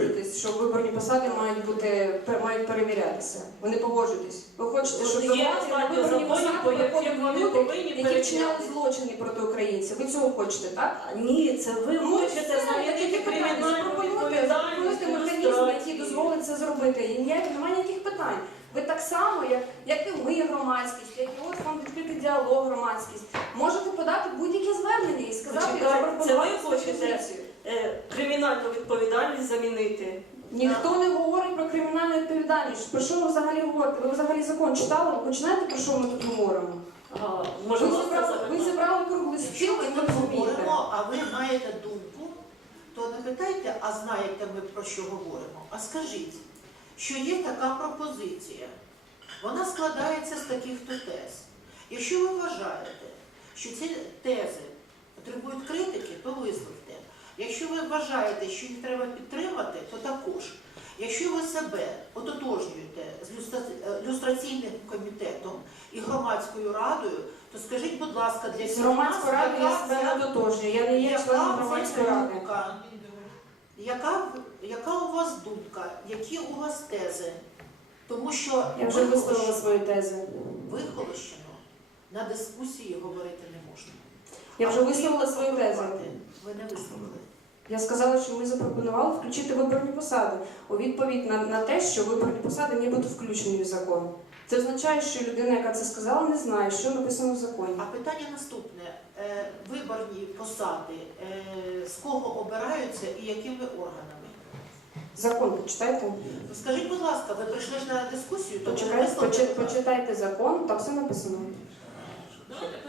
погоджуєтесь, що виборні посади мають бути мають перевірятися. Ви не погоджуєтесь. Ви хочете, щоб Є до влади на багато виборні законів, посади по яким приходили вони люди, повинні які перевіряти. вчиняли злочини проти українців. Ви цього хочете, так? Ні, це ви Ну, хочете все, замінити які питання? кримінальну Запропонуйте, запропонуйте механізм, який дозволить це зробити. І ніяк немає ніяких питань. Ви так само, як, як і ми, громадськість, як і от фонд відкритий діалог, громадськість, можете подати будь-яке звернення і сказати, Почекайте, це ви запропонувати свою хочете? позицію. Е, Кримінальну відповідальність замінити. Ніхто не говорить про кримінальну відповідальність. Про що ви взагалі говорите? Ви взагалі закон читали? Ви починаєте про що ми тут говоримо? Ви Може, це зібрали, ви зібрали круглий Якщо стіл ми і ви тут розумієте. говоримо, а ви маєте думку, то не питайте, а знаєте ми про що говоримо. А скажіть, що є така пропозиція. Вона складається з таких-то тез. Якщо ви вважаєте, що ці тези потребують критики, то висловте. Якщо ви вважаєте, що їх треба підтримати, то також. Якщо ви себе ототожнюєте з е, люстраційним комітетом і громадською радою, то скажіть, будь ласка, для З громадською радою я себе не дотожнюю. Я не є членом громадської ради. Яка, яка у вас думка? Які у вас тези? Тому що Я вже висловила вихолощено- свої тези. вихолощено на дискусії говорити не можна. Я вже висловила свої тези. Ви не висловили. Я сказала, що ми запропонували включити виборні посади у відповідь на, на те, що виборні посади нібито включені в закон. Це означає, що людина, яка це сказала, не знає, що написано в законі. А питання наступне: Е, виборні посади е, з кого обираються і якими органами? Закон почитайте. Скажіть, будь ласка, ви прийшли ж на дискусію, то Почекайте, висловили почи- почитайте закон, так все написано.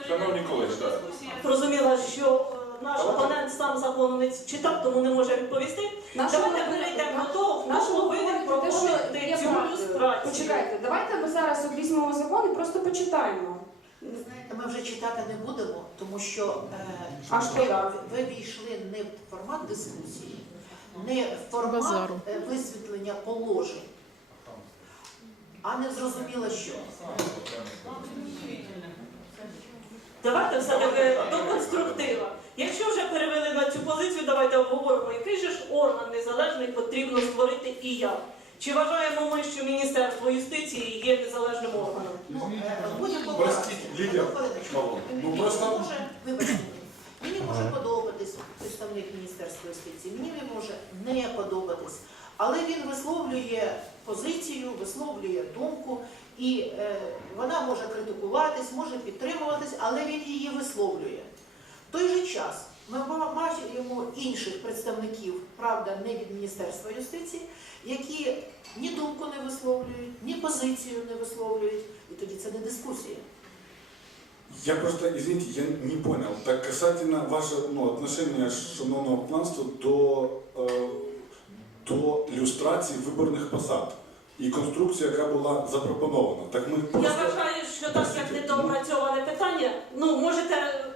Шановні колеги, так. Зрозуміла, що е, наш опонент сам закону не читав, тому не може відповісти. Нащо Давайте перейдемо на- до того, нащо хто ви повинен говорите те, проводити цю люстрацію. Почекайте, давайте ми зараз от візьмемо закон і просто почитаємо. Знаєте, ми вже читати не будемо, тому що е, ви, ви війшли не в формат дискусії, не в формат Базару. е, висвітлення положень, а не зрозуміло що. Давайте все-таки до конструктива. Якщо вже перевели на цю позицію, давайте обговоримо, який же ж орган незалежний потрібно створити і як. Чи вважаємо ми, що Міністерство юстиції є незалежним органом? Ну, е, Простіть, Лідія ну Мені просто- може, вибачте, мені може подобатись представник Міністерства юстиції, мені не може не подобатись. Але він висловлює позицію, висловлює думку, і е, вона може критикуватись, може підтримуватись, але він її висловлює. Той же час ми ба- бачимо інших представників, правда, не від Міністерства юстиції, які ні думку не висловлюють, ні позицію не висловлюють, і тоді це не дискусія. Я просто, извините, я не понял. Так касательно вашего ну, отношения шановного панства до, е, до ілюстрації виборних посад і конструкції, яка була запропонована. Так ми Я просто... вважаю, що так як недоопрацьоване питання, ну можете,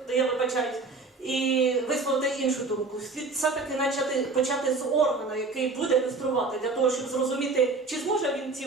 я вибачаюсь, і висловити іншу думку. Слід все-таки почати, почати з органу, який буде ілюструвати, для того, щоб зрозуміти, чи зможе він ці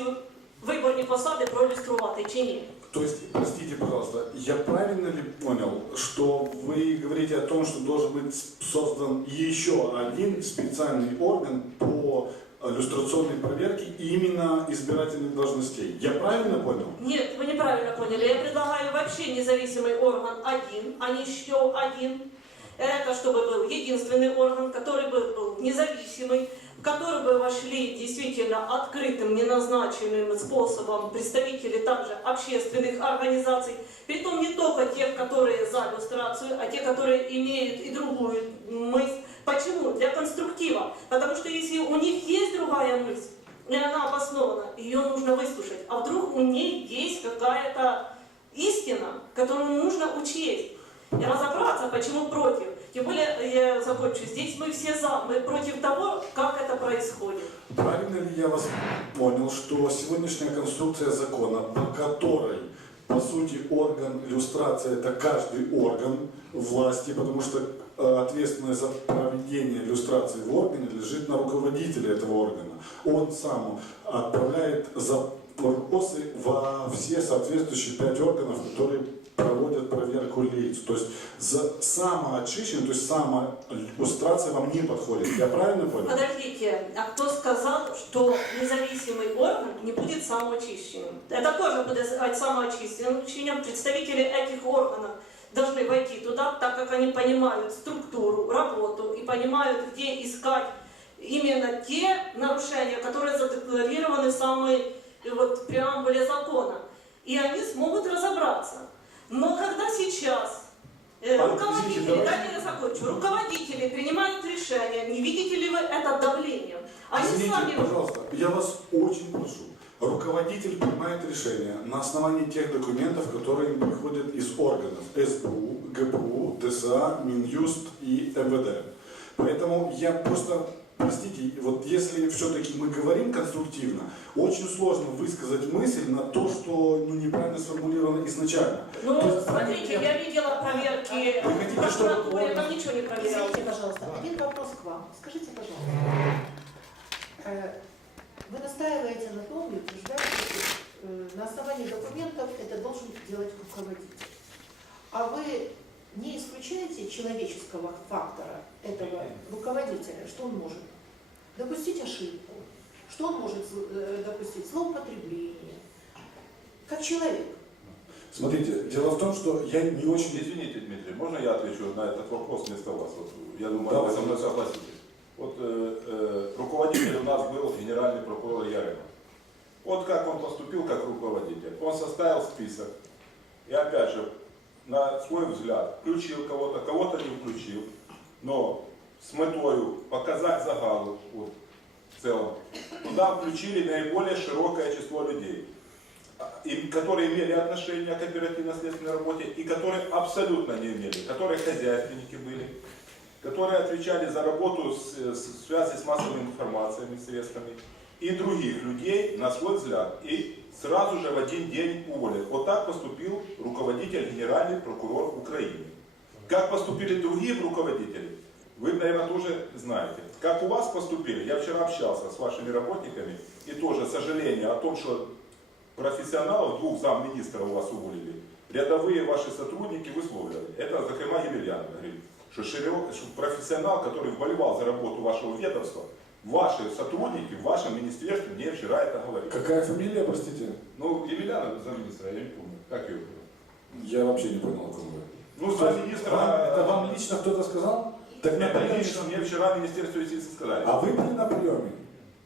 виборні посади проілюструвати, чи ні. То есть, простите, пожалуйста, я правильно ли понял, что вы говорите о том, что должен быть создан еще один специальный орган по иллюстрационной проверке именно избирательных должностей? Я правильно понял? Нет, вы неправильно поняли. Я предлагаю вообще независимый орган один, а не еще один. Это чтобы был единственный орган, который бы был независимый, в который бы вошли действительно открытым, неназначенным способом представители также общественных организаций, притом не только тех, которые за иллюстрацию, а те, которые имеют и другую мысль. Почему? Для конструктива. Потому что если у них есть другая мысль, и она обоснована, ее нужно выслушать. А вдруг у ней есть какая-то истина, которую нужно учесть. И разобраться, почему против. Тем более, я закончу, здесь мы все за, мы против того, как это происходит. Правильно ли я вас понял, что сегодняшняя конструкция закона, по которой, по сути, орган иллюстрации это каждый орган власти, потому что ответственность за проведение иллюстрации в органе лежит на руководителе этого органа. Он сам отправляет запросы во все соответствующие пять органов, которые проводят проверку лиц. То есть за самоочищение, то есть самоиллюстрация вам не подходит. Я правильно понял? Подождите, а кто сказал, что независимый орган не будет самоочищенным? Это тоже будет самоочищением. Представители этих органов должны войти туда, так как они понимают структуру, работу и понимают, где искать именно те нарушения, которые задекларированы в самой э, вот, преамбуле закона. И они смогут разобраться. Но когда сейчас э, руководители, дайте я закончу, руководители принимают решения, не видите ли вы это давлением? Они Извините, сами пожалуйста, я вас очень прошу. Руководитель принимает решение на основании тех документов, которые им приходят из органов СБУ, ГПУ, ДСА, Минюст и МВД. Поэтому я просто, простите, вот если все-таки мы говорим конструктивно, очень сложно высказать мысль на то, что ну, неправильно сформулировано изначально. Ну, То есть- смотрите, я видела проверки Вы хотите, чтобы прокуратуре, он- там ничего не проверялось. Извините, пожалуйста, один вопрос к вам. Скажите, пожалуйста, э, вы настаиваете на том и утверждаете, что э, на основании документов это должен делать руководитель. А вы не исключаете человеческого фактора этого руководителя, что он может допустить ошибку, что он может э, допустить злоупотребление, как человек. Смотрите, дело в том, что я не очень... Извините, Дмитрий, можно я отвечу на этот вопрос вместо вас? Вот, я думаю, Давай. вы со мной согласитесь. Вот э, э, руководитель у нас был генеральный прокурор Ярема. Вот как он поступил как руководитель. Он составил список. И опять же, на свой взгляд, включил кого-то, кого-то не включил. Но с метою показать загалу вот, в целом, туда включили наиболее широкое число людей которые имели отношение к оперативно-следственной работе, и которые абсолютно не имели, которые хозяйственники были, которые отвечали за работу с, с- в связи с массовыми информациями, средствами, и других людей, на свой взгляд, и сразу же в один день уволят. Вот так поступил руководитель, генеральный прокурор Украины. Как поступили другие руководители, вы, наверное, тоже знаете. Как у вас поступили, я вчера общался с вашими работниками, и тоже сожаление о том, что профессионалов, двух замминистра у вас уволили, рядовые ваши сотрудники высловливали. Это Захарма Емельянов говорит, что, широко- что профессионал, который вболевал за работу вашего ведомства, ваши сотрудники в вашем министерстве мне вчера это говорили. Какая фамилия, простите? Ну, Емельянов замминистра, я не помню, как ее было. Я вообще не понял, о ком вы. Ну, замминистра... Вам- это вам лично кто-то сказал? Так на Это приеме. лично мне вчера в Министерстве юстиции сказали. А вы были на приеме?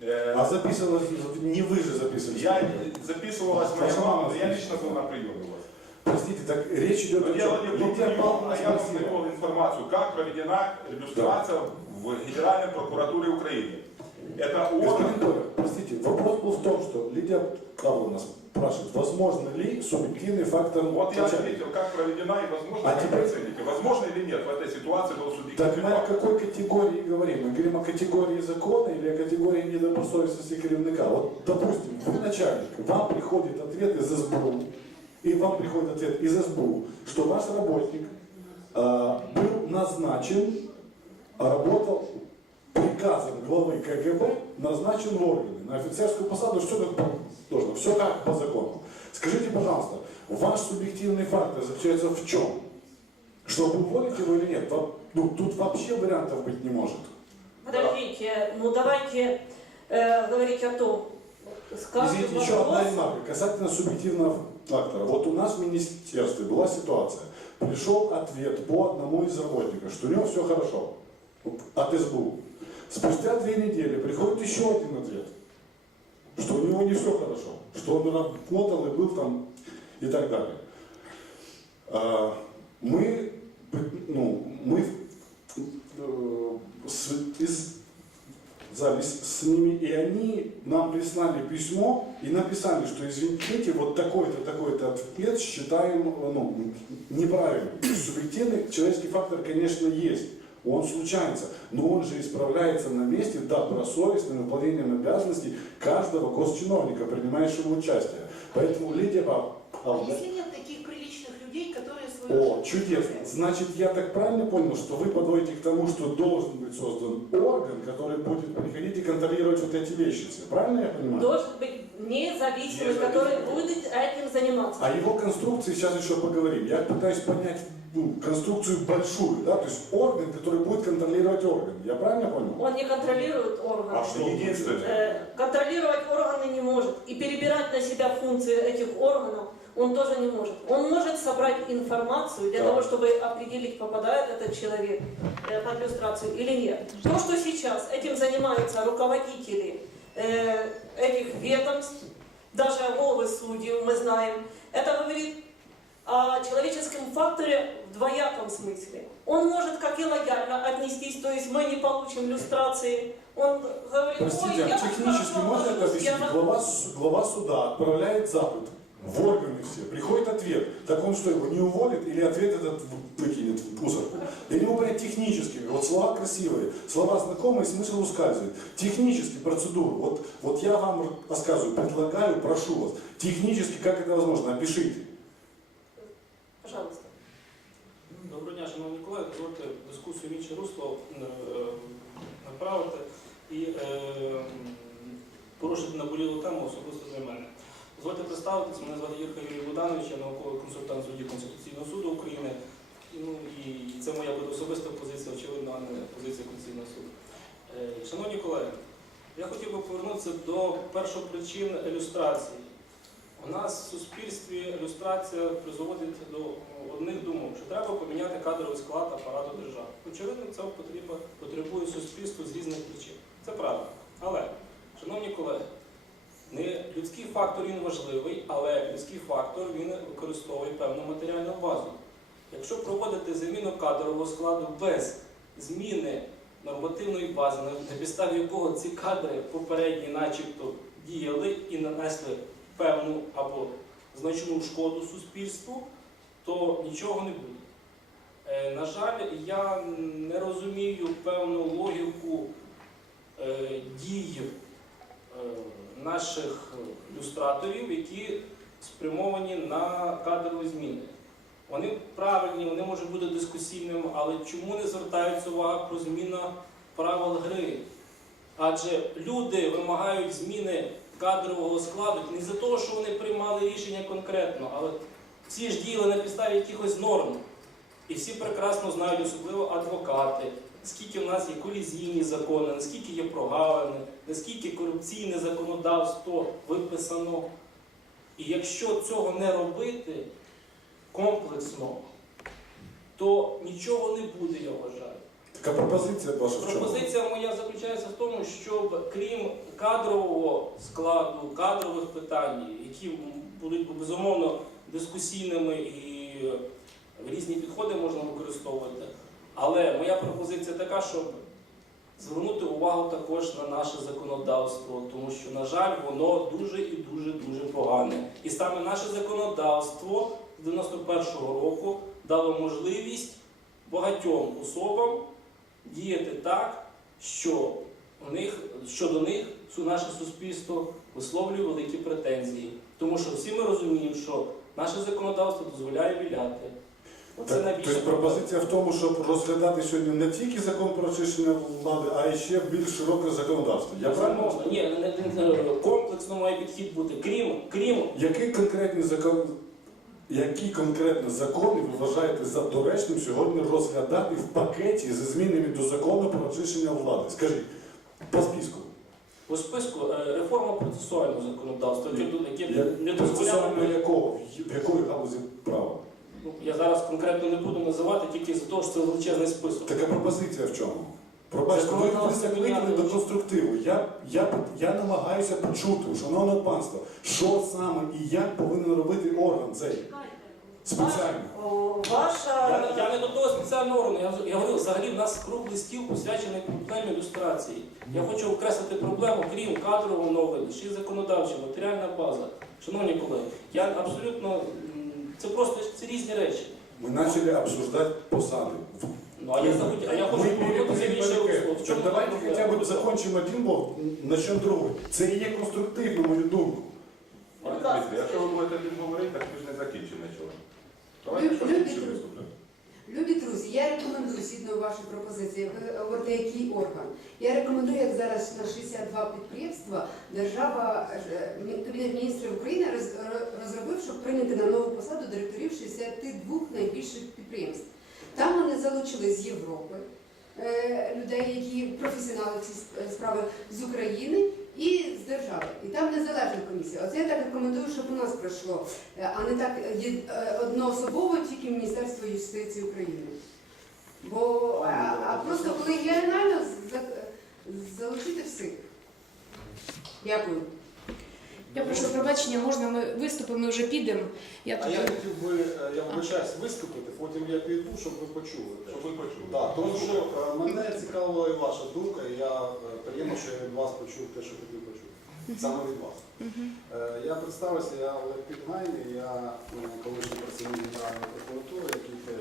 Э, А записывалось, не вы же записывались? Я записывалась моя мама, я лично был на приеме у вас. Простите, так речь идет о дело чем? не том, Лидия Павловна я вам спросила. информацию, как проведена иллюстрация в Генеральной прокуратуре Украины. Это орган, Господин Толя, простите, вопрос был в том, что Лидия Павловна спрашивает, возможно ли субъективный фактор вот я начальника? ответил, как проведена и возможно, А как теперь- оцените. Возможно или нет в этой ситуации был Так субъективный мы о фактор. какой категории говорим? Мы говорим о категории закона или о категории недобросовестности керівника? Вот, допустим, вы начальник, вам приходит ответ из СБУ, и вам приходит ответ из СБУ, что ваш работник э, был назначен, работал приказом главы КГБ, назначен в органы, на офицерскую посаду, все как должно, все как по закону. Скажите, пожалуйста, ваш субъективный фактор заключается в чем? Чтобы уволить его или нет? Ну, тут вообще вариантов быть не может. Подождите, ну давайте э, говорить о том, Извините, еще одна ремарка касательно субъективного фактора. Вот у нас в министерстве была ситуация. Пришел ответ по одному из работников, что у него все хорошо. От СБУ. Спустя две недели приходит еще один ответ, что у него не все хорошо, что он работал и был там и так далее. А, Мы, ну, мы э, из запись с ними, и они нам прислали письмо и написали, что извините, вот такой-то, такой-то ответ считаем ну, неправильным. Субъективный человеческий фактор, конечно, есть. Он случается, но он же исправляется на месте добросовестным выполнением обязанностей каждого госчиновника, принимающего участие. Поэтому Лидия А Павловна, если нет таких приличных людей, которые свою о, чудесно. Значит, я так правильно понял, что вы подводите к тому, что должен быть создан орган, который будет приходить и контролировать вот эти вещи. все. Правильно я понимаю? Должен быть независимый, который будет этим заниматься. О его конструкции сейчас еще поговорим. Я пытаюсь понять ну, конструкцию большую, да, то есть орган, который будет контролировать орган. Я правильно понял? Он не контролирует органы. А что единственное? Э, контролировать органы не может. И перебирать на себя функции этих органов он тоже не может. Он может собрать информацию для Да. того, чтобы определить, попадает этот человек э, под иллюстрацию или нет. То, что сейчас этим занимаются руководители э, этих ведомств, даже головы судей, мы знаем, это говорит о человеческом факторе в двояком смысле. Он может как и лояльно отнестись, то есть мы не получим люстрации. Он говорит, Простите, ой, а я технически можно это я объяснить? на- Глава, глава суда отправляет запад в органы все, приходит ответ. Так он что, его не уволит или ответ этот в- выкинет в мусорку? Я не могу понять технически, вот слова красивые, слова знакомые, смысл ускальзывает. Технически процедуру, вот, вот я вам рассказываю, предлагаю, прошу вас, технически как это возможно, опишите. Пожалуйста. Доброго дня, шановні колеги. Дозвольте дискусію в інше русло е, направити і е, м, порушити наболілу тему особисто для мене. Дозвольте представитись, мене звати Юрка Юрій Буданович, я науковий консультант судді Конституційного суду України. Ну і це моя буде особиста позиція, очевидно, а не позиція Конституційного суду. Е, Шановні колеги, я хотів би повернутися до першопричин ілюстрації. У нас в суспільстві ілюстрація призводить до одних думок, що треба поміняти кадровий склад апарату держави. Очевидно, цього потрібно, потребує суспільство з різних причин. Це правда. Але, шановні колеги, не людський фактор він важливий, але людський фактор він використовує певну матеріальну базу. Якщо проводити заміну кадрового складу без зміни нормативної бази, на підставі якого ці кадри попередні, начебто, діяли і нанесли певну або значну шкоду суспільству, то нічого не буде. Е, На жаль, я не розумію певну логіку е, дій наших люстраторів, які спрямовані на кадрові зміни. Вони правильні, вони можуть бути дискусійними, але чому не звертається увага про зміну правил гри? Адже люди вимагають зміни кадрового складу не за того, що вони приймали рішення конкретно, але всі ж діяли на підставі якихось норм. І всі прекрасно знають, особливо адвокати, скільки в нас є колізійні закони, наскільки є прогалини, наскільки корупційне законодавство виписано. І якщо цього не робити комплексно, то нічого не буде, я вважаю. Така пропозиція ваша в чому? Пропозиція моя заключається в тому, щоб крім кадрового складу, кадрових питань, які будуть безумовно дискусійними і різні підходи можна використовувати. Але моя пропозиція така, щоб звернути увагу також на наше законодавство, тому що, на жаль, воно дуже і дуже дуже погане. І саме наше законодавство з 91-го року дало можливість багатьом особам діяти так, що у них, що до них наше суспільство висловлює великі претензії. Тому що всі ми розуміємо, що наше законодавство дозволяє віляти. Оце Так, найбільше тобто пропозиція в тому, щоб розглядати сьогодні не тільки закон про очищення влади, а й ще більш широке законодавство. Я правильно? Безумовно. Ні, не- не- комплексно має підхід бути. Крім, крім Який конкретний закон, які конкретно закони ви вважаєте за доречним сьогодні розглядати в пакеті зі змінами до закону про очищення влади? Скажіть, по списку. по списку е, реформа процесуального законодавства, яке, не дозволяє. процесуально якого? В якої галузі права? Ну, Я зараз конкретно не буду називати тільки за те, що це величезний список. Така пропозиція в чому? Пробачте, ви, ви закликали до конструктиву. Я, я, я намагаюся почути, у шановного панства, що саме і як повинен робити орган цей спеціально. О, Я, я не до того спеціального органу. Я, я говорю, взагалі в нас круглий стіл посвячений проблемі ілюстрації. Я хочу окреслити проблему, крім кадрового оновлення, ще й законодавча, матеріальна база. Шановні колеги, я абсолютно це просто це різні речі. Мы начали обсуждать посады. Ну а я забудь, а я хочу Мы повернутися в переходим інше по русло. В Так чому давайте проблема? хоча б закончимо один блок, начнемо другий. Це і є конструктив, на мою думку. Пане Будь ласка, Дмитрий, якщо ви будете більше говорити, так ви ж не закінчимо нічого. Давайте Люб- щось інше любите. Любі друзі, я рекомендую згідно вашої пропозиції, ви говорите, який орган. Я рекомендую, як зараз на 62 підприємства держава, е, Кабінет міністрів України роз- розробив, щоб прийняти на нову посаду директорів 62 найбільших підприємств. Там вони залучили з Європи е, людей, які професіонали сп- справи з України і з держави. І там незалежна комісія. Оце я так рекомендую, щоб у нас пройшло, е, а не так е, е, одноособово тільки Міністерство юстиції України. Бо а, а просто колегіально залучити всіх. Дякую. Я прошу пробачення, можна ми виступимо, ми вже підемо. Я А тут я хотів би, е, я вибачаюсь, виступити, потім я піду, щоб ви почули. Щоб ви почули. Так, тому що е, мене цікавила і ваша думка, і я е, приємно, що я від вас почув те, що хотів почути. Саме від вас. Е, Я представився, я Олег Підгайний, я е, колишній працівник Генеральної прокуратури, який теж